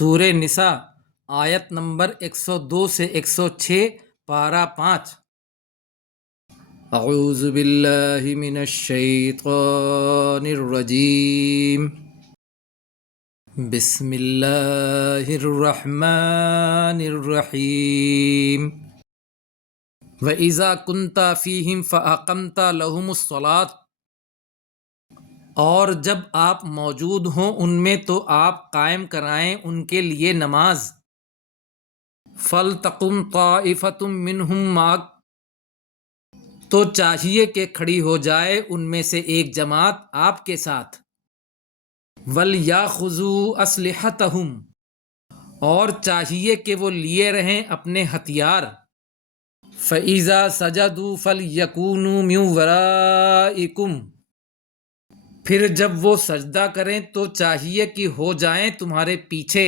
سورہ نساء آیت نمبر 102 سے 106 پارہ 5۔ اعوذ باللہ من الشیطان الرجیم، بسم اللہ الرحمن الرحیم۔ وَإِذَا كُنْتَ فِيهِمْ فَأَقَمْتَ لَهُمُ الصَّلَاةَ، اور جب آپ موجود ہوں ان میں تو آپ قائم کرائیں ان کے لیے نماز۔ فَلْتَقُمْ طَائِفَةٌ مِّنْهُمْ مَعَكَ، تو چاہیے کہ کھڑی ہو جائے ان میں سے ایک جماعت آپ کے ساتھ۔ وَلْيَأْخُذُوا أَسْلِحَتَهُمْ، اور چاہیے کہ وہ لیے رہیں اپنے ہتھیار۔ فَإِذَا سَجَدُوا فَلْيَكُونُوا مِنْ وَرَائِكُمْ، پھر جب وہ سجدہ کریں تو چاہیے کہ ہو جائیں تمہارے پیچھے۔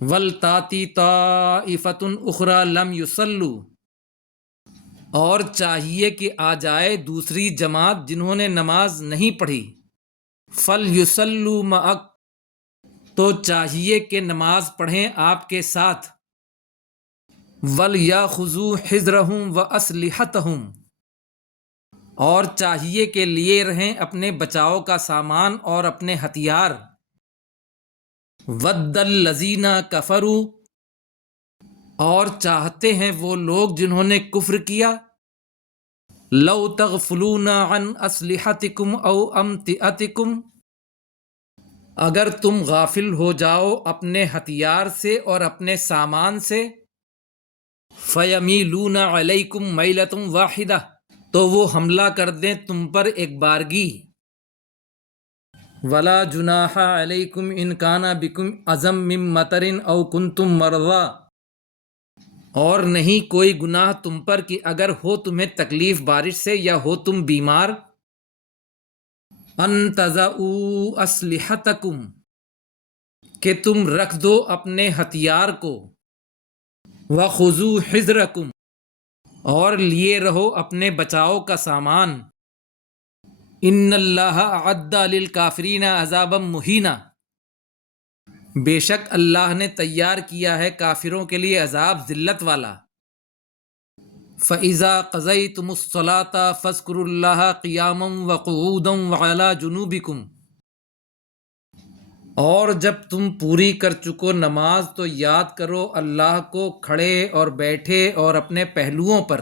وَلْتَأْتِ طَائِفَةٌ أُخْرَىٰ لَمْ يُصَلُّوا، اور چاہیے کہ آ جائے دوسری جماعت جنہوں نے نماز نہیں پڑھی۔ فَلْيُصَلُّوا مَعَكَ، تو چاہیے کہ نماز پڑھیں آپ کے ساتھ۔ وَلْيَأْخُذُوا حِذْرَهُمْ وَأَسْلِحَتَهُمْ، اور چاہیے کہ لیے رہیں اپنے بچاؤ کا سامان اور اپنے ہتھیار۔ وَدَّ الَّذِينَ كَفَرُوا، اور چاہتے ہیں وہ لوگ جنہوں نے کفر کیا۔ لَوْ تَغْفُلُونَ عَنْ أَسْلِحَتِكُمْ أَوْ أَمْتِعَتِكُمْ، اگر تم غافل ہو جاؤ اپنے ہتھیار سے اور اپنے سامان سے۔ فَيَمِيلُونَ عَلَيْكُمْ مَيْلَةٌ وَاحِدَةٌ، تو وہ حملہ کر دیں تم پر ایک بارگی۔ وَلَا جُنَاحَ عَلَيْكُمْ إِنْ كَانَ بِكُمْ أَذًى مِّن مَطَرٍ أَوْ كُنْتُمْ مَرْضَىٰ، اور نہیں کوئی گناہ تم پر کہ اگر ہو تمہیں تکلیف بارش سے یا ہو تم بیمار۔ أَن تَضَعُوا أَسْلِحَتَكُمْ، کہ تم رکھ دو اپنے ہتھیار کو۔ وَخُذُوا حِذْرَكُمْ، اور لیے رہو اپنے بچاؤ کا سامان۔ ان اللہ اعد للکافرین عذابا مہینا، بے شک اللہ نے تیار کیا ہے کافروں کے لیے عذاب ذلت والا۔ فَإِذَا قَضَيْتُمُ الصَّلَاةَ فَاذْكُرُوا اللَّهَ قِيَامًا وَقُعُودًا وَعَلَى جُنُوبِكُمْ، اور جب تم پوری کر چکو نماز تو یاد کرو اللہ کو کھڑے اور بیٹھے اور اپنے پہلوؤں پر۔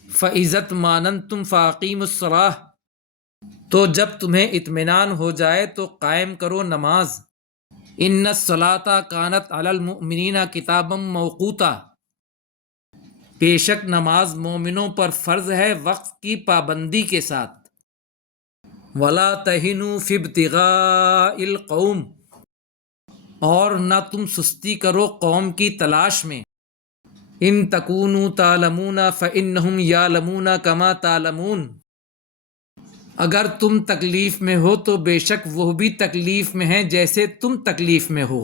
فَإِذَا اطْمَأْنَنْتُمْ فَأَقِیمُوا الصَّلَاةَ، تو جب تمہیں اطمینان ہو جائے تو قائم کرو نماز۔ ان الصلاۃ کانت علی المؤمنین کتابا موقوتا، بے شک نماز مومنوں پر فرض ہے وقت کی پابندی کے ساتھ۔ ولا تہنوا فی ابتغاء القوم، اور نہ تم سستی کرو قوم کی تلاش میں۔ ان تکونوا تعلمون فانہم یعلمون کما تعلمون، اگر تم تکلیف میں ہو تو بے شک وہ بھی تکلیف میں ہیں جیسے تم تکلیف میں ہو۔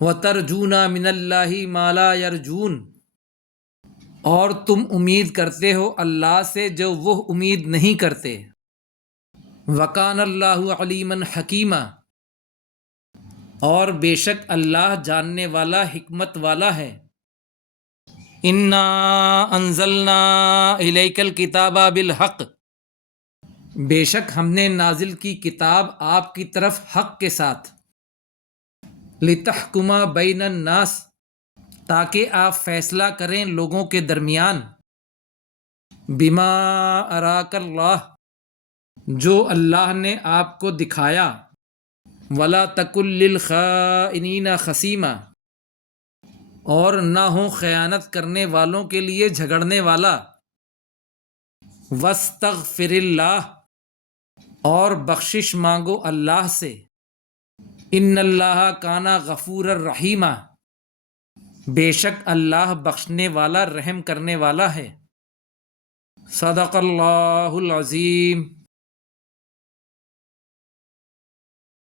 وَتَرْجُونَ مِنَ اللَّهِ مَا لَا يَرْجُونَ، اور تم امید کرتے ہو اللہ سے جو وہ امید نہیں کرتے۔ وَكَانَ اللَّهُ عَلِيمًا حَكِيمًا، اور بے شک اللہ جاننے والا حکمت والا ہے۔ اِنَّا أَنزَلْنَا إِلَيْكَ الْكِتَابَ بِالْحَقِّ، بے شک ہم نے نازل کی کتاب آپ کی طرف حق کے ساتھ۔ لِتَحْكُمَ بَيْنَ النَّاسِ، تاکہ آپ فیصلہ کریں لوگوں کے درمیان۔ بِمَا أَرَاكَ اللَّهُ، جو اللہ نے آپ کو دکھایا۔ وَلَا تَكُن لِّلْخَائِنِينَ خَصِيمًا، اور نہ ہو خیانت کرنے والوں کے لیے جھگڑنے والا۔ وَاسْتَغْفِرِ اللَّهَ، اور بخشش مانگو اللہ سے۔ ان اللہ کان غفورا رحیما، بے شک اللہ بخشنے والا رحم کرنے والا ہے۔ صدق اللہ العظیم۔